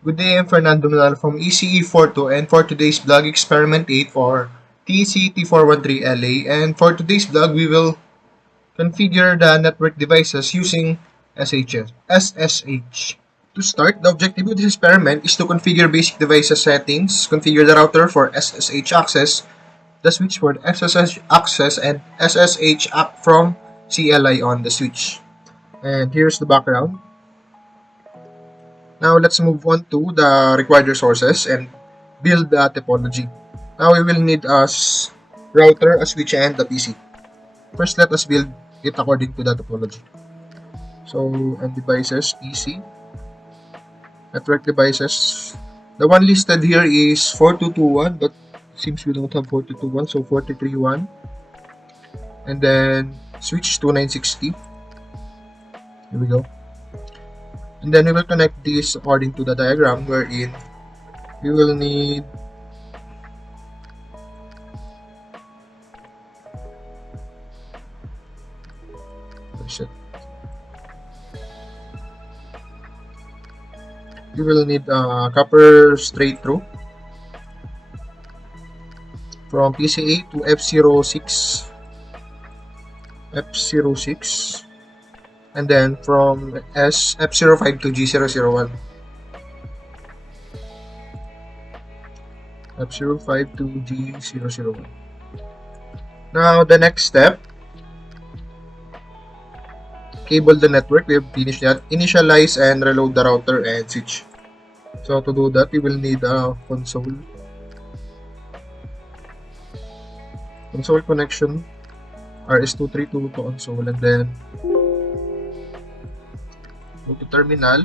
Good day, I'm Fernando Manalo from ECE42, and for today's vlog, experiment 8 for TCT413LA. And for today's vlog, we will configure the network devices using SSH. To start, the objective of this experiment is to configure basic devices settings, configure the router for SSH access, the switch for SSH access, and SSH app from CLI on the switch. And here's the background. Now let's move on to the required resources and build the topology. Now we will need a router, a switch, and a PC. First, let us build it according to the topology. So, and devices, PC, network devices. The one listed here is 4221, but seems we don't have 4221, so 4331. And then switch 2960. Here we go. And then we will connect this according to the diagram wherein we will need copper straight through from PCA to F06, and then from F05 to G001. F05 to G001. Now the next step, cable the network. We have finished that. Initialize and reload the router and switch. So to do that, we will need a console connection, RS232 to console, and then go to terminal.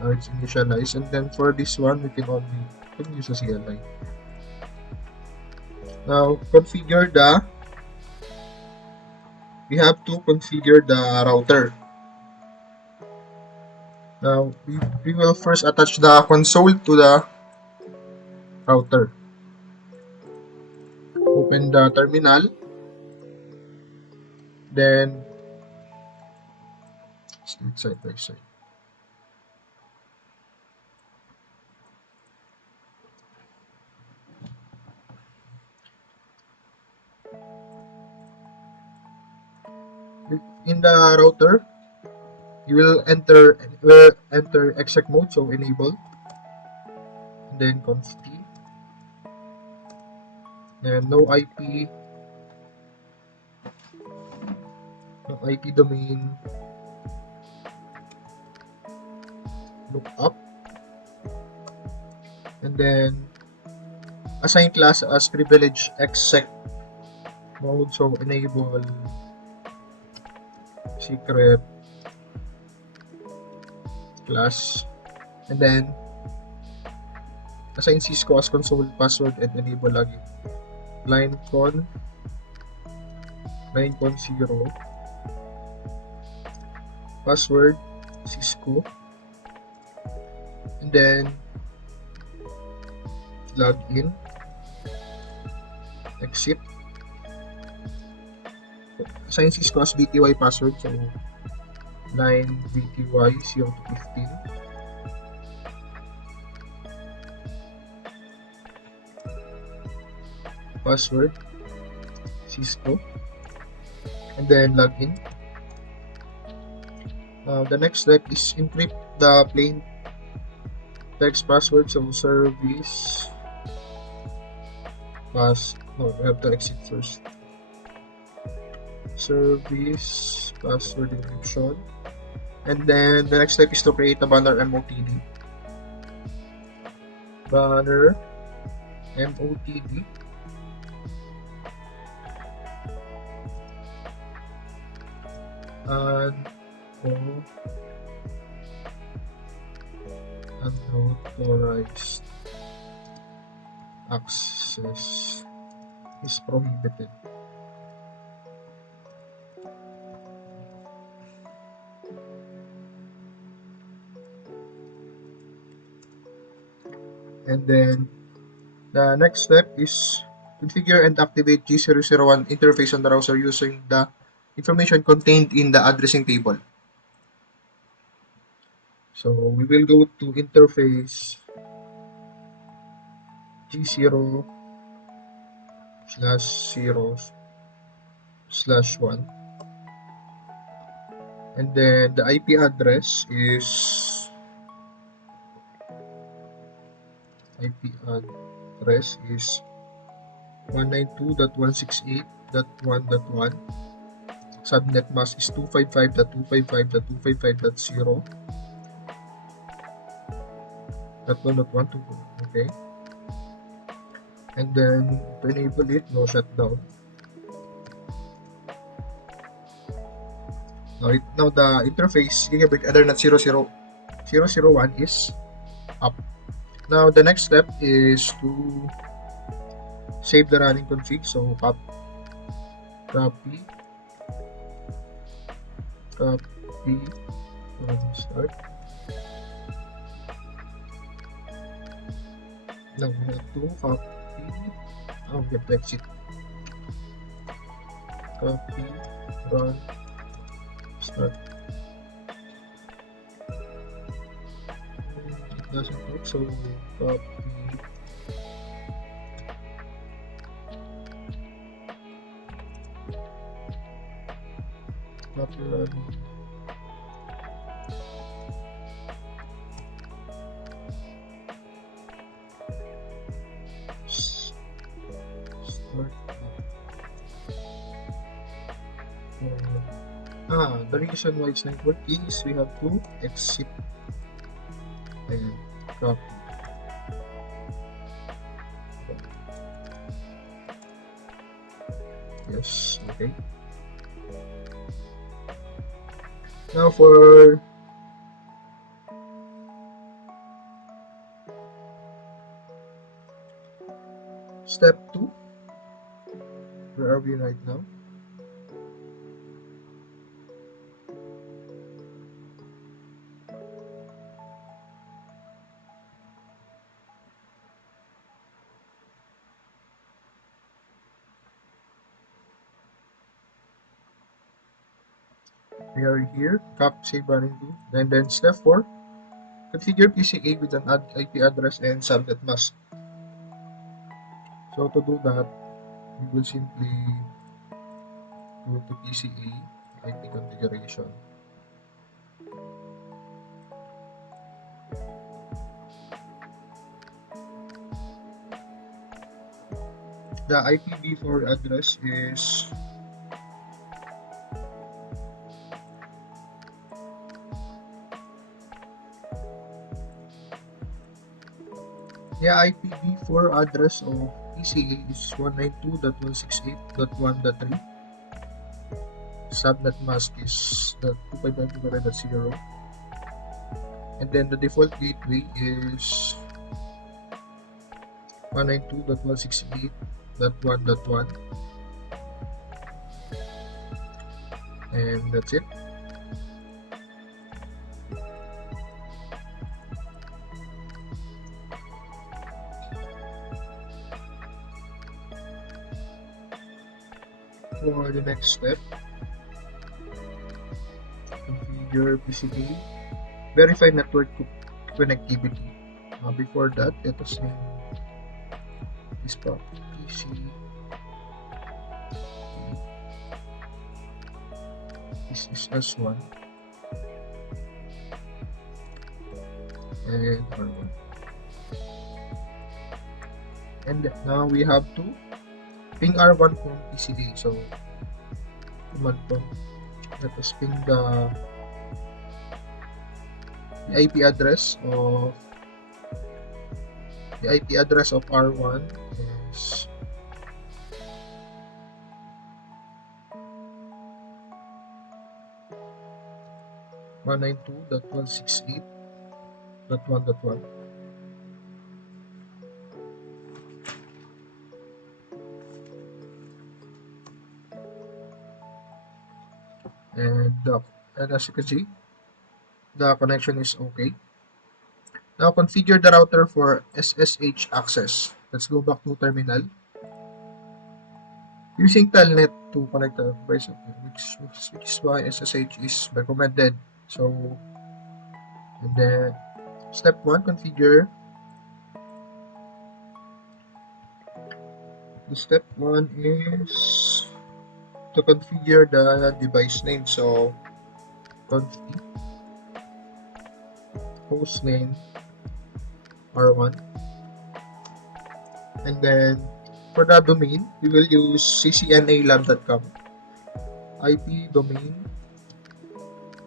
Now it's initialized, and then for this one, we can use a CLI. Now we have to configure the router. Now we will first attach the console to the router. Open the terminal, then side by side. In the router, you will enter exec mode, so enable, and then const t, and no IP domain lookup, and then assign class as privilege exec mode, so enable secret class, and then assign Cisco as console password and enable login. Linecon 0 password Cisco, and then login, exit, assign Cisco as BTY password, so line BTY 0 to 15, password Cisco, and then login. Now the next step is encrypt the plain text password, so service we have to exit first. Service password encryption, and then the next step is to create a banner MOTD. Banner MOTD. Unauthorized access is prohibited. And then the next step is configure and activate G001 interface on the browser using the information contained in the addressing table. So we will go to interface G0 slash 0 slash 1, and then the IP address is 192.168.1.1. Subnet mask is 255.255.255.0.1.1. Okay, and then to enable it, no shutdown. Now the interface Gigabit Ethernet 00001 is up. Now the next step is to save the running config. So copy, start. Now we have to copy. We have to exit. Copy, run, start. It doesn't work, so copy run. Start. The reason why it's not working is we have to exit and copy. Yes, okay. Now for step 2, where are we right now? We are here, copy, save, running to, and then step 4, configure PCA with an IP address and subnet mask. So to do that, we will simply go to PCA IP configuration. The IPv4 address is IPv4 address of PCA is 192.168.1.3. Subnet mask is the 255.255.0, and then the default gateway is 192.168.1.1, and that's it. For the next step, configure PCA, verify network connectivity. Before that, let us name this property PC. This is S1 and R1. And now we have to ping R1 from PCA. So command prompt, let us ping the IP address of R1 is 192.168.1.1. And as you can see, the connection is okay. Now configure the router for SSH access. Let's go back to terminal. Using telnet to connect the device, which is why SSH is recommended. So And then step 1, configure. The step 1 is to configure the device name. So config hostname R1. And then for the domain, we will use ccnalab.com. IP domain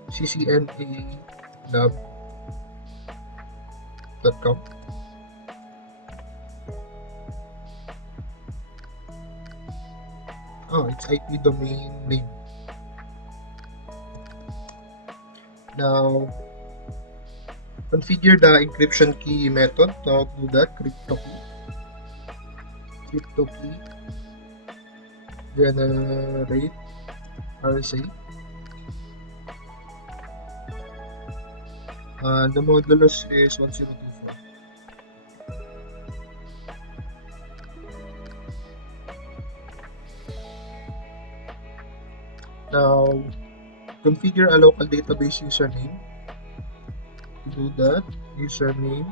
ccnalab.com. Oh, it's IP domain name. Now, configure the encryption key method. To do that, crypto key generate RSA. The modulus is 1024. Now, configure a local database username. To do that, username,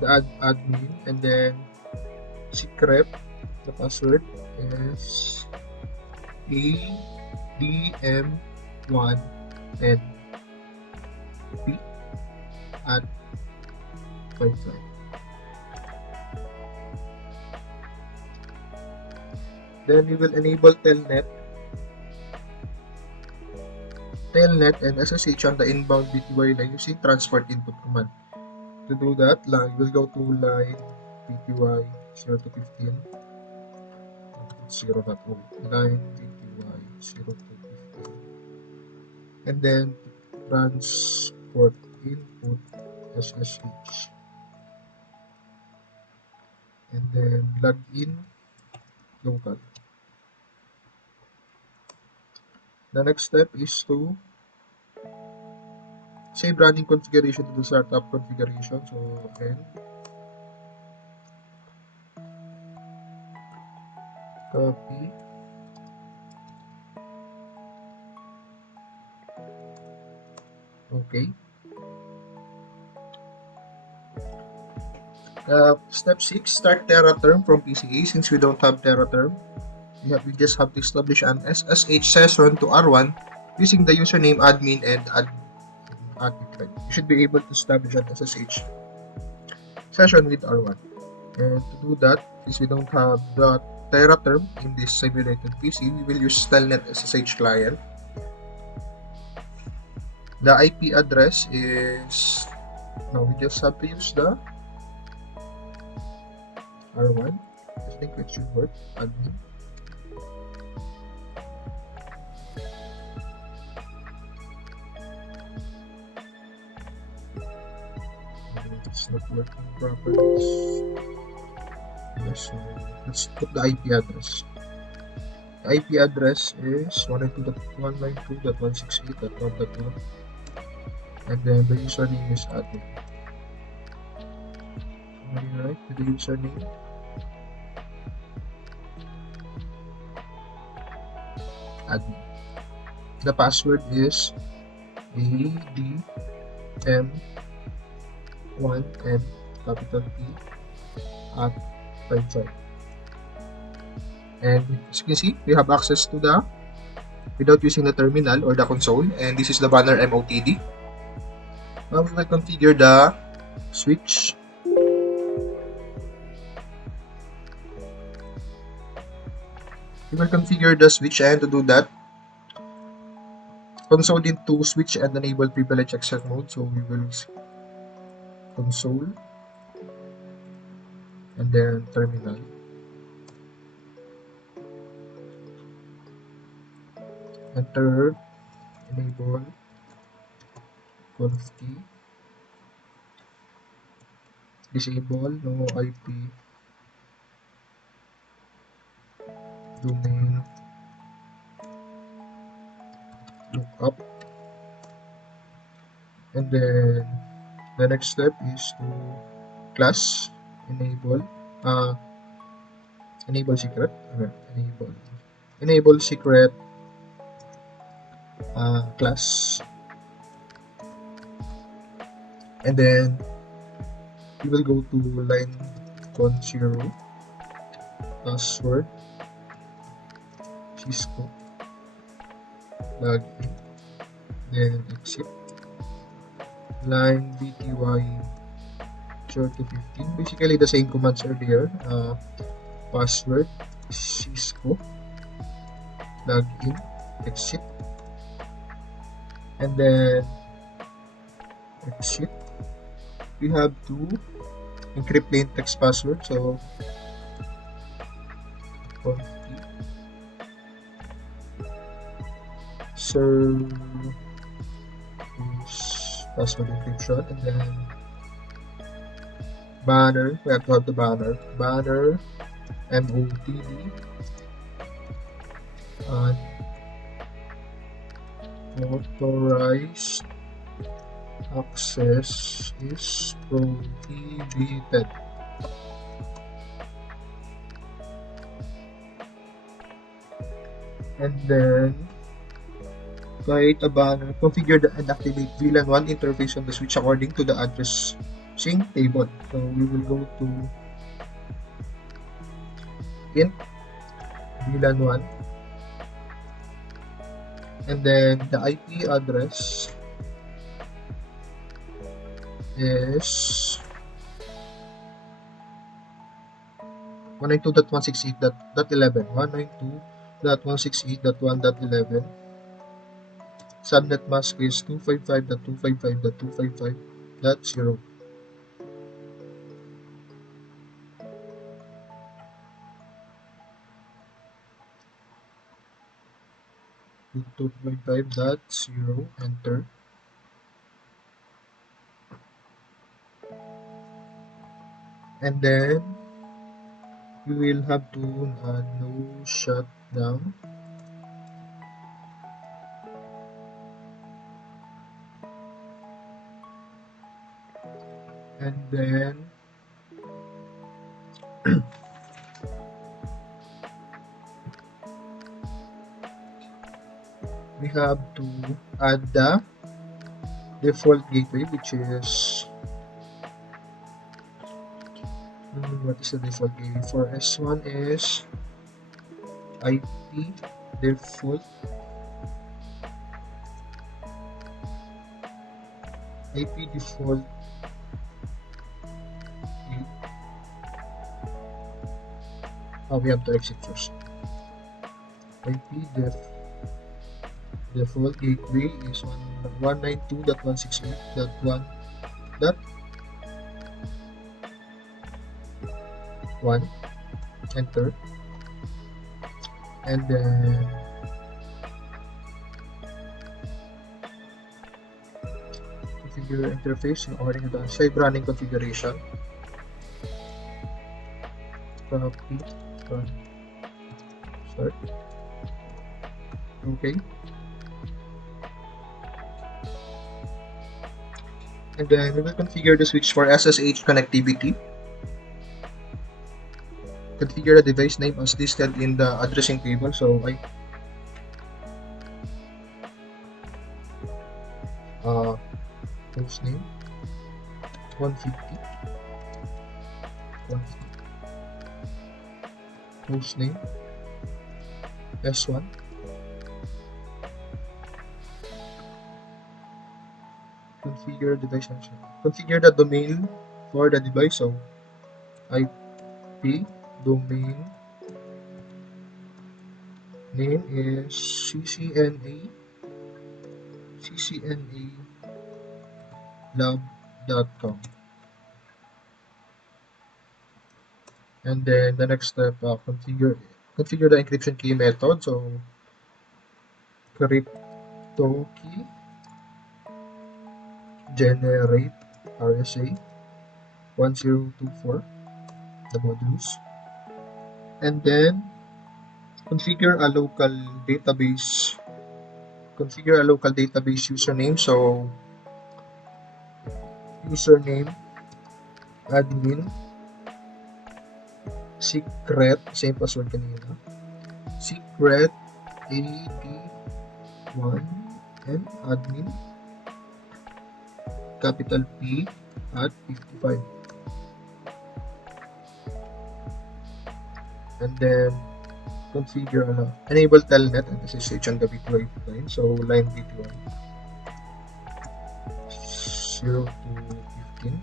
the admin, and then secret. The password is ADM1 and P at 55. Then we will enable telnet and SSH on the inbound BTY line using transport input command. To do that, we will go to line BTY 0 to 15. 0.0 line BTY 0 to 15. And then transport input SSH. And then login local. The next step is to save running configuration to the startup configuration. So again, copy, okay. Step 6, start TerraTerm from PCA. Since we don't have TerraTerm, we just have to establish an SSH session to R1 using the username admin and admin. You should be able to establish an SSH session with R1. And to do that, since we don't have the TerraTerm in this simulated PC, we will use Telnet SSH client. The IP address is, now we just have to use the R1. I think it should work. Admin. It's not working properly. Yes, so let's put the IP address. The IP address is 192.168.1.1, and then the username is admin. Right to the username. Admin. The password is ADM1 and capital P at 55. And as you can see, we have access to the without using the terminal or the console, and this is the banner MOTD. Now we will configure the switch. We will configure the switch, and to do that, console into switch and enable privilege access mode. So we will console and then terminal. Enter, enable conf key, disable no IP domain lookup, and then the next step is to class enable secret, enable secret class, and then we will go to line con 0, password, Cisco, login, then exit, line VTY 0 to 15, basically the same commands earlier, password, Cisco, login, exit, and then exit. We have to encrypt plain text password, so conf serve is password encryption, and then banner, we have to have the banner MOTD, and authorized access is prohibited. And then create a banner, configure and activate VLAN 1 interface on the switch according to the addressing table. So we will go to int VLAN 1, and then the IP address is 192.168.11, 192.168.1.11. Subnet mask is 255.255.255.0. to 255.0, enter. And then we will have to no shutdown. And then we have to add the default gateway, which is what is the default gateway for S1 is IP default we have to exit first. IP default gateway is 192.168.1.1, enter. And then configure interface according to the side running configuration. Copy, start. Okay. And then we will configure the switch for SSH connectivity. Configure the device name as listed in the addressing table. So I host name 150, host name S1, configure device name. Configure the domain for the device. So IP domain name is ccnalab.com. And then the next step, configure the encryption key method. So crypto key generate RSA 1024, the modules, and then configure a local database username. So username admin secret, same password kanina, secret ad1 and admin capital P at 55. And then configure enable telnet and SSH on the V2 line. So line V2 0 to 15.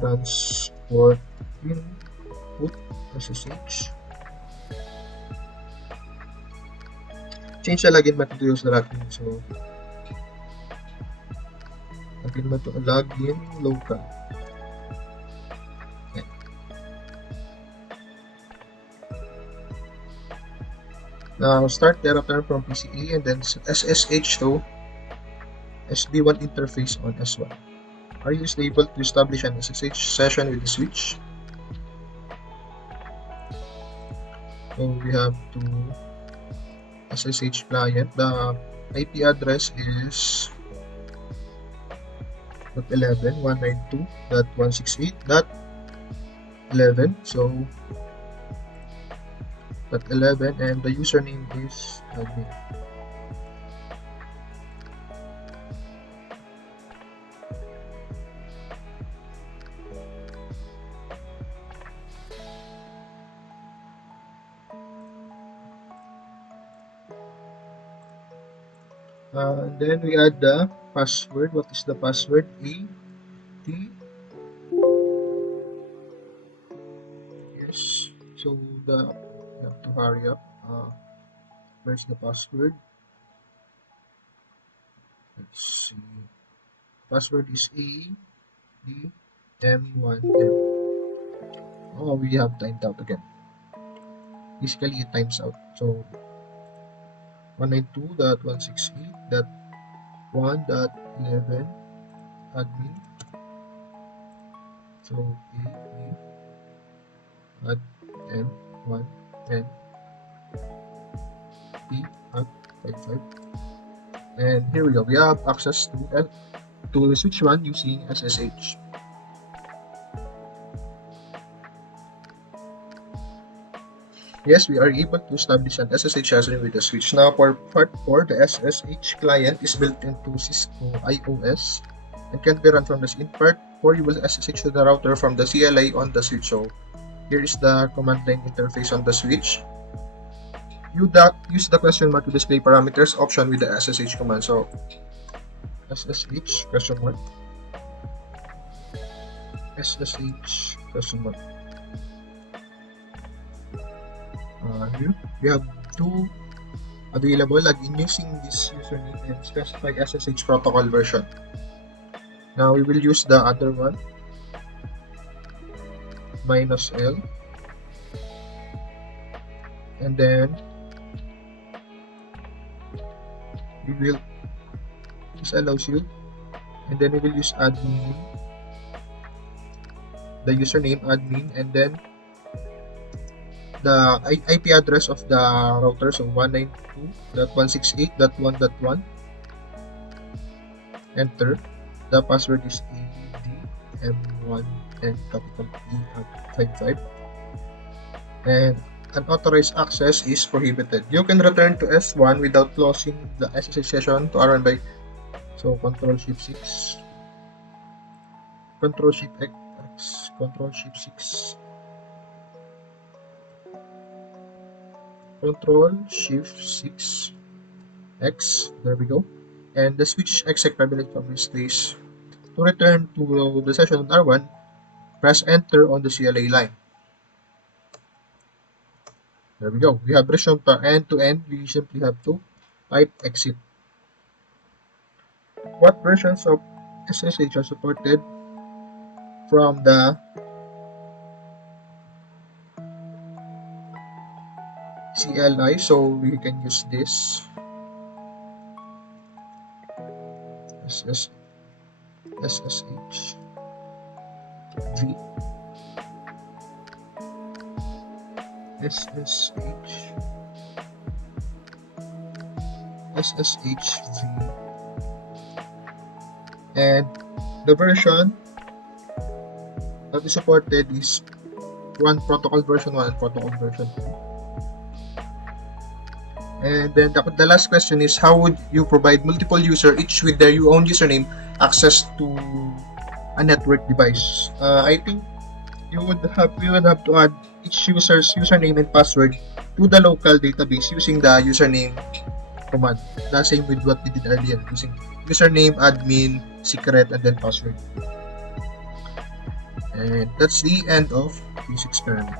Transport input SSH. Change the login method to use the login. So login method login local. Okay. Now start the router from PCE and then SSH to SB1 interface on S1. Are you able to establish an SSH session with the switch? So we have to SSH client. The IP address is 11.192.168.11. So .11 and the username is admin. And then we add the password. What is the password? T. Yes. So you have to hurry up. Where's the password? Let's see. Password is ADM1M. Oh, we have timed out again. Basically, it times out. So 192.168.1.11 admin. So add M1 and P at 55. And here we go. We have access to switch 1 using SSH. Yes, we are able to establish an SSH session with the switch. Now for part 4, the SSH client is built into Cisco IOS and can be run from the in part 4. You will SSH to the router from the CLI on the switch. So here is the command line interface on the switch. Use the question mark to display parameters option with the SSH command. So SSH question mark SSH question mark. Here we have two available login using this username and specify SSH protocol version. Now we will use the other one, -L, and then we will, this allows you, and then we will use admin, the username admin, and then the IP address of the router, so 192.168.1.1. Enter. The password is ADM1 and capital P at 55. And unauthorized access is prohibited. You can return to S1 without closing the SSH session to run by, so Control-Shift-6, Control-Shift-X, Control-Shift-6, Control-Shift-6, X, there we go. And the switch exec privilege from this place. To return to the session on R1, press enter on the CLI line. There we go. We have resumed to end to end. We simply have to type exit. What versions of SSH are supported from the CLI? So we can use this SSH V SSH V, and the version that is supported is protocol version 1 and protocol version 2. And then the last question is, how would you provide multiple user, each with their own username, access to a network device? I think we would have to add each user's username and password to the local database using the username command. The same with what we did earlier, using username, admin, secret, and then password. And that's the end of this experiment.